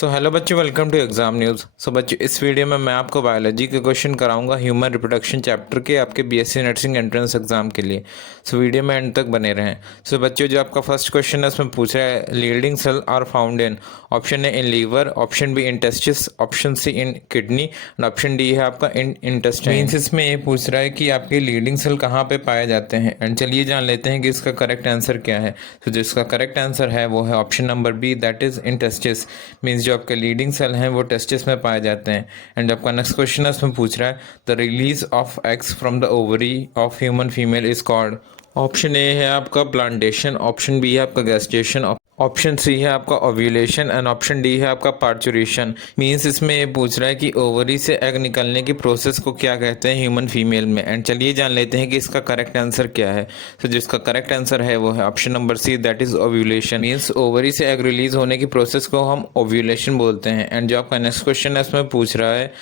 So hello बच्चों, welcome to exam news. सो बच्चों, इस वीडियो में मैं आपको बायोलॉजी के क्वेश्चन कराऊंगा ह्यूमन रिप्रोडक्शन चैप्टर के आपके बीएससी नर्सिंग एंट्रेंस एग्जाम के लिए। सो वीडियो में एंड तक बने रहें। सो बच्चों, जो आपका फर्स्ट क्वेश्चन है उसमें पूछ रहा है Leydig cell are found in, option है in liver, option B in testis, option C in kidney और ऑप्शन डी है आपका इन इंटेस्टाइन। मीन्स इसमें ये पूछ रहा है कि आपके लीडिंग सेल कहाँ पे पाए जाते हैं। एंड चलिए जान लेते हैं कि इसका करेक्ट आंसर क्या है। तो जिसका करेक्ट आंसर है वो है option number B, that is in testis. Means जो आपके लीडिंग सेल हैं वो टेस्टिस में पाए जाते हैं। एंड आपका नेक्स्ट क्वेश्चन है उसमें पूछ रहा है the release of eggs from the ovary of human female is called. Option A है आपका प्लांटेशन, ऑप्शन बी है आपका गैस्टेशन, ऑप्शन सी है आपका ओव्यूलेशन एंड ऑप्शन डी है आपका पार्चुरेशन। मीन्स इसमें ये पूछ रहा है कि ओवरी से एग निकलने की प्रोसेस को क्या कहते हैं ह्यूमन फीमेल में। एंड चलिए जान लेते हैं कि इसका करेक्ट आंसर क्या है। तो जिसका करेक्ट आंसर है वो है option number C, that is ovulation. Means ovary से एग रिलीज होने की प्रोसेस को हम ओव्यूलेशन बोलते हैं। एंड जो आपका नेक्स्ट क्वेश्चन है उसमें पूछ रहा है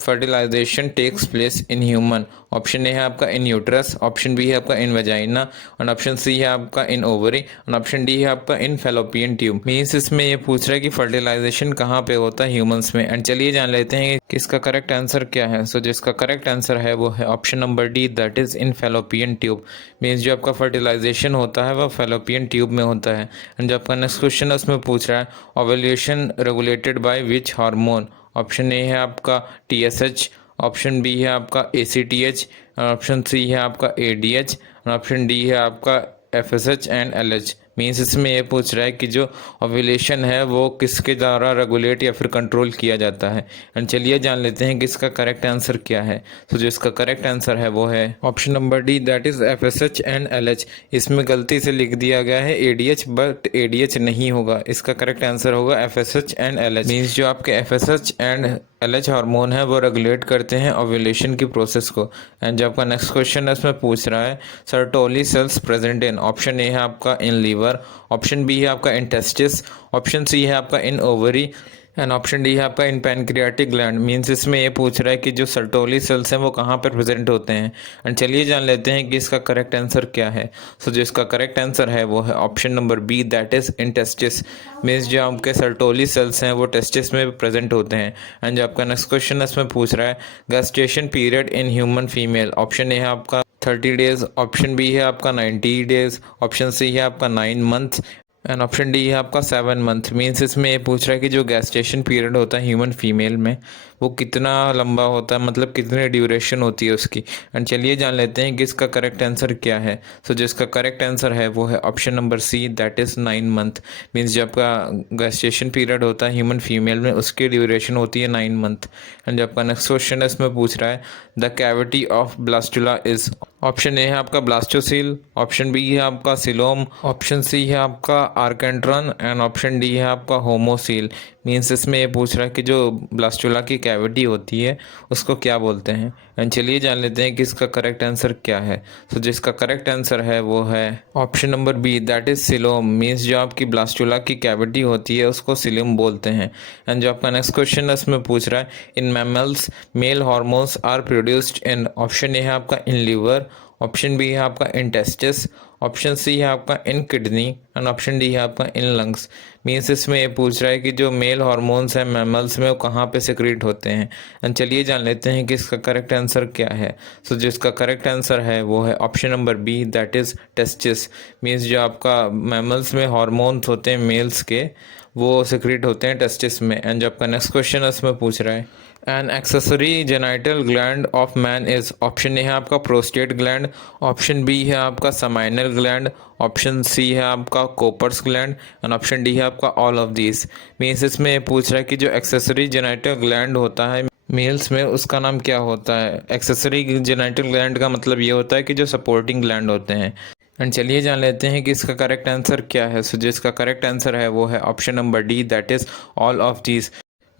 fertilisation takes place in human. Option A है आपका इन यूट्रस, ऑप्शन बी है आपका इन वेजाइना और ऑप्शन सी है आपका इन ओवरी और ऑप्शन डी है आपका इन फेलोपियन ट्यूब। मीन्स इसमें ये पूछ रहा है कि फर्टिलाइजेशन कहाँ पे होता है ह्यूमंस में। एंड चलिए जान लेते हैं कि इसका करेक्ट आंसर क्या है। सो जिसका करेक्ट आंसर है वो है option number D, that is in fallopian tube. Means जो आपका फर्टिलाइजेशन होता है वह फेलोपियन ट्यूब में होता है। एंड जो आपका नेक्स्ट क्वेश्चन है उसमें पूछ रहा है ovulation regulated by which hormone. Option A है आपका TSH, ऑप्शन बी है आपका ACTH, ऑप्शन सी है आपका ADH और ऑप्शन डी है आपका FSH एंड LH। मीन्स इसमें ये पूछ रहा है कि जो ओव्यूलेशन है वो किसके द्वारा रेगुलेट या फिर कंट्रोल किया जाता है। एंड चलिए जान लेते हैं कि इसका करेक्ट आंसर क्या है। तो जो इसका करेक्ट आंसर है वो है option number D, that is FSH and LH। इसमें गलती से लिख दिया गया है ADH, बट ADH नहीं होगा। इसका करेक्ट आंसर होगा FSH एंड LH। मीन्स जो आपके FSH एंड LH हार्मोन है वो रेगुलेट करते हैं ओव्यूलेशन की प्रोसेस को। एंड जो आपका नेक्स्ट क्वेश्चन है उसमें पूछ रहा है Sertoli cells present in. Option A है आपका इन लीवर, ऑप्शन बी है आपका इन टेस्टिस, ऑप्शन सी है आपका in ovary and option D है आपका इन पैनक्रियाटिक ग्लैंड। मीन्स इसमें ये पूछ रहा है कि जो सर्टोली सेल्स हैं वो कहाँ पर प्रेजेंट होते हैं। एंड चलिए जान लेते हैं कि इसका करेक्ट आंसर क्या है। सो जो इसका करेक्ट आंसर है वो है option number B, that is in testis. Means जो आपके सर्टोली सेल्स हैं वो टेस्टिस में प्रेजेंट होते हैं। एंड जो आपका नेक्स्ट क्वेश्चन है उसमें पूछ रहा है gestation period in human female. Option A है आपका 30 डेज, ऑप्शन बी है आपका 90 डेज, ऑप्शन सी है आपका 9 मंथ एंड ऑप्शन डी है आपका 7 मंथ। मीन्स इसमें ये पूछ रहा है कि जो गेस्टेशन पीरियड होता है ह्यूमन फीमेल में वो कितना लंबा होता है, मतलब कितनी ड्यूरेशन होती है उसकी। एंड चलिए जान लेते हैं कि इसका करेक्ट आंसर क्या है। सो जिसका करेक्ट आंसर है वो है option number C, that is 9 month. Means जो आपका गेस्टेशन पीरियड होता है ह्यूमन फीमेल में उसकी ड्यूरेशन होती है 9 मंथ। एंड जो आपका नेक्स्ट क्वेश्चन है इसमें पूछ रहा है the cavity of blastula is. Option A है आपका ब्लास्टोसील, ऑप्शन बी है आपका सिलोम, ऑप्शन सी है आपका आर्केंट्रन एंड ऑप्शन डी है आपका होमोसील। मीन्स इसमें ये पूछ रहा है कि जो ब्लास्टुला की कैविटी होती है उसको क्या बोलते हैं। एंड चलिए जान लेते हैं कि इसका करेक्ट आंसर क्या है। तो जिसका करेक्ट आंसर है वो है option number B, that is coelom. Means जो आपकी ब्लास्टुला की कैविटी होती है उसको सिलोम बोलते हैं। एंड जो आपका नेक्स्ट क्वेश्चन है उसमें पूछ रहा है in mammals male hormones are produced in. Option A है आपका इन लीवर, ऑप्शन बी है आपका इन टेस्टिस, ऑप्शन सी है आपका इन किडनी एंड ऑप्शन डी है आपका इन लंग्स। मीन्स इसमें ये पूछ रहा है कि जो मेल हार्मोन्स हैं मैमल्स में वो कहाँ पे सिक्रीट होते हैं। एंड चलिए जान लेते हैं कि इसका करेक्ट आंसर क्या है। सो जिसका करेक्ट आंसर है वो है option number B, that is testis. Means जो आपका मैमल्स में हार्मोन्स होते हैं मेल्स के वो सिक्रीट होते हैं टेस्टिस में। एंड जो आपका नेक्स्ट क्वेश्चन है उसमें पूछ रहा है an accessory genital gland of man is. Option A है आपका प्रोस्टेट ग्लैंड, ऑप्शन बी है आपका समाइनल ग्लैंड, ऑप्शन सी है आपका कोपर्स ग्लैंड एंड ऑप्शन डी है आपका ऑल ऑफ दीज। मीन्स इसमें ये पूछ रहा है कि जो एक्सेसरी जेनाइटल ग्लैंड होता है मेल्स में उसका नाम क्या होता है। एक्सेसरी जेनाइटल ग्लैंड का मतलब ये होता है कि जो सपोर्टिंग ग्लैंड होते हैं। एंड चलिए जान लेते हैं कि इसका करेक्ट आंसर क्या है। सो जिसका करेक्ट आंसर है वो है option number D, that is all of these.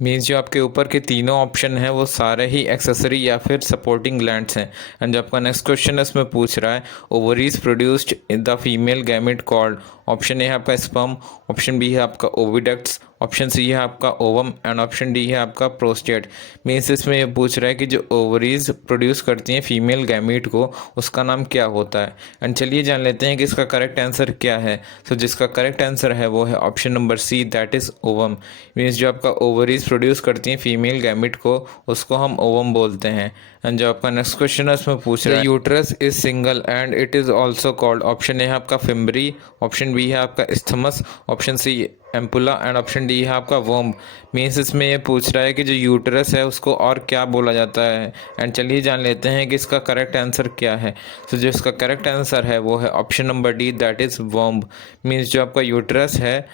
Means जो आपके ऊपर के तीनों ऑप्शन हैं वो सारे ही एक्सेसरी या फिर सपोर्टिंग ग्लैंड्स हैं। एंड जो आपका नेक्स्ट क्वेश्चन है इसमें पूछ रहा है ovaries produced in the female gamete called. Option A है आपका स्पर्म, ऑप्शन बी है आपका ओविडक्ट्स, ऑप्शन सी है आपका ओवम एंड ऑप्शन डी है आपका प्रोस्टेट। मीन्स इसमें ये पूछ रहा है कि जो ओवरीज प्रोड्यूस करती हैं फीमेल गैमीट को उसका नाम क्या होता है। एंड चलिए जान लेते हैं कि इसका करेक्ट आंसर क्या है। सो जिसका करेक्ट आंसर है वो है option number C, that is ovum. Means जो आपका ओवरीज प्रोड्यूस करती हैं फीमेल गैमिट को उसको हम ओवम बोलते हैं। एंड जो आपका नेक्स्ट क्वेश्चन है उसमें पूछ रहा है uterus is single and it is also called. Option A है आपका फिम्बरी, ऑप्शन बी है आपका isthmus, option C ampulla and option D है आपका वोम्ब। मीन्स इसमें ये पूछ रहा है कि जो यूट्रस है उसको और क्या बोला जाता है। एंड चलिए जान लेते हैं कि इसका करेक्ट आंसर क्या है। तो जो इसका करेक्ट आंसर है वो है option number D, that is womb. Means जो आपका यूट्रस है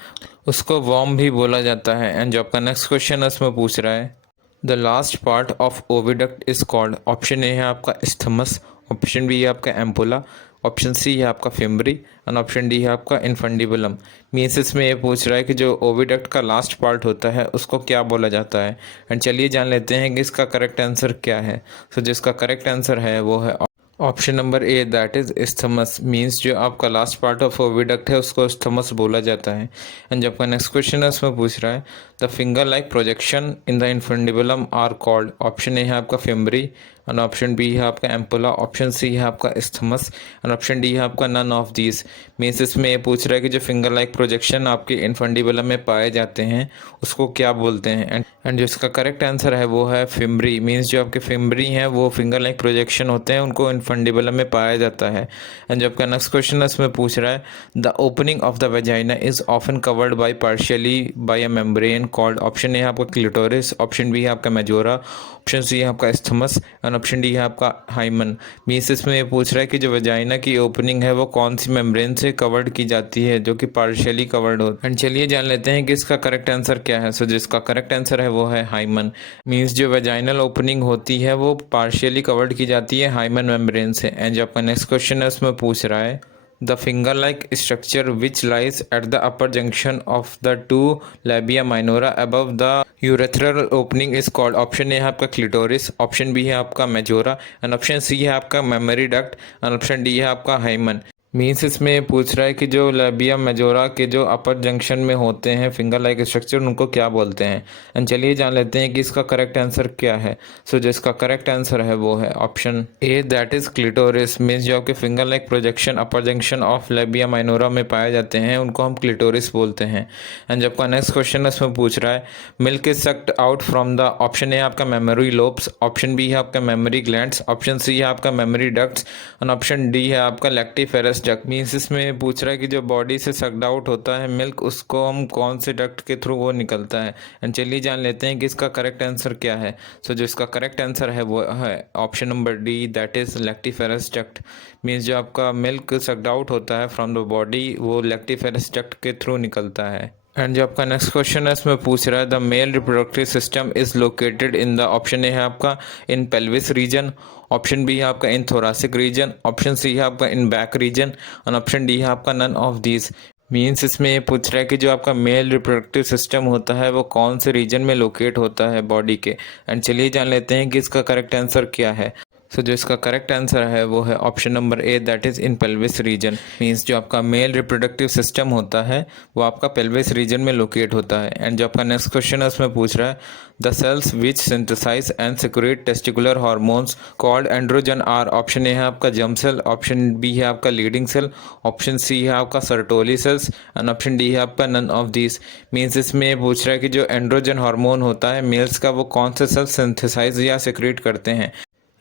उसको वॉम्ब भी बोला जाता है। एंड जो आपका नेक्स्ट क्वेश्चन है उसमें पूछ रहा है the last part of oviduct is called. Option A है आपका स्थमस, ऑप्शन बी है आपका एम्पुला, ऑप्शन सी है आपका फिम्बरी एंड ऑप्शन डी है आपका इनफंडिबुलम। मीन्स इसमें ये पूछ रहा है कि जो ओविडक्ट का लास्ट पार्ट होता है उसको क्या बोला जाता है। एंड चलिए जान लेते हैं कि इसका करेक्ट आंसर क्या है। तो जिसका करेक्ट आंसर है वो है option number A, that is isthmus. Means जो आपका लास्ट पार्ट ऑफ ओविडक्ट है उसको स्थमस बोला जाता है। एंड जो आपका नेक्स्ट क्वेश्चन है उसमें पूछ रहा है the finger like projection in the infundibulum are called. Option A है आपका फिम्बरी एंड ऑप्शन बी है आपका एम्पुला, ऑप्शन सी है आपका स्थमस एंड ऑप्शन डी है आपका नन ऑफ दीज। मीन्स इसमें ये पूछ रहा है कि जो फिंगर लाइक प्रोजेक्शन आपके इनफंडिबुलम में पाए जाते हैं उसको क्या बोलते हैं। एंड जो इसका करेक्ट आंसर है वो है फिम्बरी। मीन्स जो आपके फिम्बरी हैं वो फिंगर लाइक प्रोजेक्शन होते हैं, उनको इनफंडिबुलम में पाया जाता है। एंड जो आपका नेक्स्ट क्वेश्चन है उसमें पूछ रहा है the opening of the vagina is often covered by partially by a membrane called. Option A है आपका क्लिटोरिस, ऑप्शन बी है आपका मेजोरा, ऑप्शन सी है आपका स्थमस एंड ऑप्शन डी है आपका हाइमन। मीन्स इसमें ये पूछ रहा है कि जो वेजाइना की ओपनिंग है वो कौन सी मेम्ब्रेन से कवर्ड की जाती है जो कि पार्शियली कवर्ड हो। एंड चलिए जान लेते हैं कि इसका करेक्ट आंसर क्या है। सो जिसका करेक्ट आंसर है वो है हाइमन। मीन्स जो वेजाइनल ओपनिंग होती है वो पार्शियली कवर्ड की जाती है हाइमन मेम्ब्रेन से। एंड जो आपका नेक्स्ट क्वेश्चन है उसमें पूछ रहा है the finger like structure which lies at the upper junction of the two labia minora above the urethral opening is called. Option A है आपका क्लिटोरिस, ऑप्शन बी है आपका मेजोरा एंड ऑप्शन सी है आपका mammary duct and option D है आपका hymen. Means इसमें पूछ रहा है कि जो लैबिया मेजोरा के जो अपर जंक्शन में होते हैं फिंगर लाइक स्ट्रक्चर उनको क्या बोलते हैं। एंड चलिए जान लेते हैं कि इसका करेक्ट आंसर क्या है। सो जो इसका करेक्ट आंसर है वो है option A, that is clitoris. Means जो आपके finger like projection upper junction of labia minora में पाए जाते हैं उनको हम क्लिटोरिस बोलते हैं। एंड जब आपका नेक्स्ट क्वेश्चन है उसमें पूछ रहा है milk is sucked out from the. Option ए आपका मेमोरी लोब्स, ऑप्शन बी है आपका मेमोरी ग्लैंड्स, ऑप्शन सी है आपका memory ducts and option D है आपका लैक्टिफेरस डक्ट। मीन्स इसमें पूछ रहा है कि जो बॉडी से सक्ड आउट होता है मिल्क उसको हम कौन से डक्ट के थ्रू वो निकलता है। एंड चलिए जान लेते हैं कि इसका करेक्ट आंसर क्या है। सो जो इसका करेक्ट आंसर है वो है option number D, that is lactiferous duct. Means जो आपका मिल्क सक्ड आउट होता है फ्रॉम द बॉडी वो लैक्टिफेरस डक्ट के थ्रू निकलता है। एंड जो आपका नेक्स्ट क्वेश्चन है इसमें पूछ रहा है the male reproductive system is located in the. Option A है आपका in pelvis region, option B है आपका in thoracic region, option C है आपका in back region and option D है आपका नन ऑफ दीज। मीन्स इसमें ये पूछ रहा है कि जो आपका मेल रिप्रोडक्टिव सिस्टम होता है वो कौन से रीजन में लोकेट होता है बॉडी के। एंड चलिए जान लेते हैं कि इसका करेक्ट आंसर क्या है। सो जो इसका करेक्ट आंसर है वो है option number A, that is in pelvis reason. Means जो आपका मेल रिप्रोडक्टिव सिस्टम होता है वो आपका पेल्विस रीजन में लोकेट होता है। एंड जो आपका नेक्स्ट क्वेश्चन है उसमें पूछ रहा है the cells which synthesise and secrete testicular hormones called androgen are. Option A है आपका जर्म सेल, ऑप्शन बी है आपका लीडिंग सेल, ऑप्शन सी है आपका Sertoli cells and option D है आपका नन ऑफ दीज। मीन्स इसमें पूछ रहा है कि जो एंड्रोजन हार्मोन होता है मेल्स का वो कौन से सेल सिंथेसाइज या सिक्रेट करते हैं।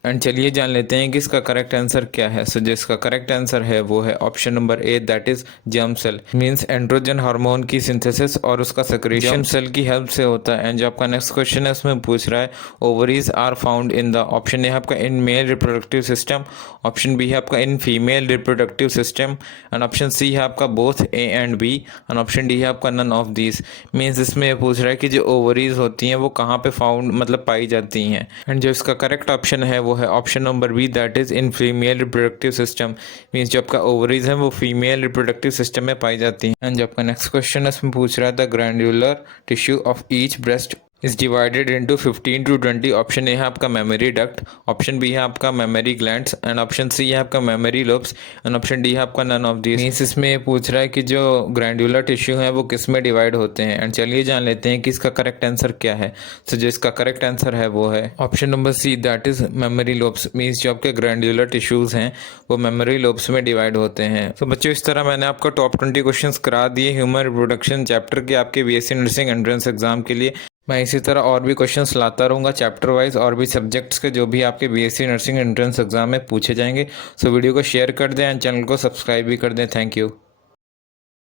एंड चलिए जान लेते हैं कि इसका करेक्ट आंसर क्या है। सो जिसका करेक्ट आंसर है वो है option number A, that is germ cell. Means androgen hormone की सिंथेसिस और उसका सेक्रेशन जर्म सेल की हेल्प से होता है। एंड जो आपका नेक्स्ट क्वेश्चन है उसमें पूछ रहा है ovaries are found in the. Option A है आपका in male reproductive system, option B है आपका in female reproductive system and option C है आपका both A and B and option D है आपका नन ऑफ दीज। मीन्स इसमें ये पूछ रहा है कि जो ओवरीज होती हैं वो कहाँ पे फाउंड मतलब पाई जाती हैं। एंड जो इसका करेक्ट ऑप्शन है वो है option number B, that is in female reproductive system. Means जो आपका ओवरीज है वो फीमेल रिप्रोडक्टिव सिस्टम में पाई जाती हैं। एंड जो आपका नेक्स्ट क्वेश्चन है उसमें पूछ रहा है the glandular tissue of each breast is divided into 15 to 20। Option A है आपका मेमोरी डक्ट, ऑप्शन बी है आपका mammary glands and option C है आपका mammary lobes and option D है आपका नन ऑफ दिस। मीन्स इसमें ये पूछ रहा है कि जो ग्रैंडुलर टिश्यू है वो किस में डिवाइड होते हैं। एंड चलिए जान लेते हैं कि इसका करेक्ट आंसर क्या है। तो जो इसका करेक्ट आंसर है वो है option number C, that is mammary lobes. Means जो आपके ग्रैंडुलर टिश्यूज हैं वो मेमोरी लोब्स में डिवाइड होते हैं। तो बच्चों इस तरह मैंने आपको टॉप 20 क्वेश्चंस करा दिए ह्यूमन रिप्रोडक्शन चैप्टर के आपके बीएससी नर्सिंग एंट्रेंस एग्जाम के लिए। मैं इसी तरह और भी क्वेश्चंस लाता रहूँगा चैप्टर वाइज और भी सब्जेक्ट्स के जो भी आपके बीएससी नर्सिंग एंट्रेंस एग्जाम में पूछे जाएंगे। सो वीडियो को शेयर कर दें एंड चैनल को सब्सक्राइब भी कर दें। Thank you.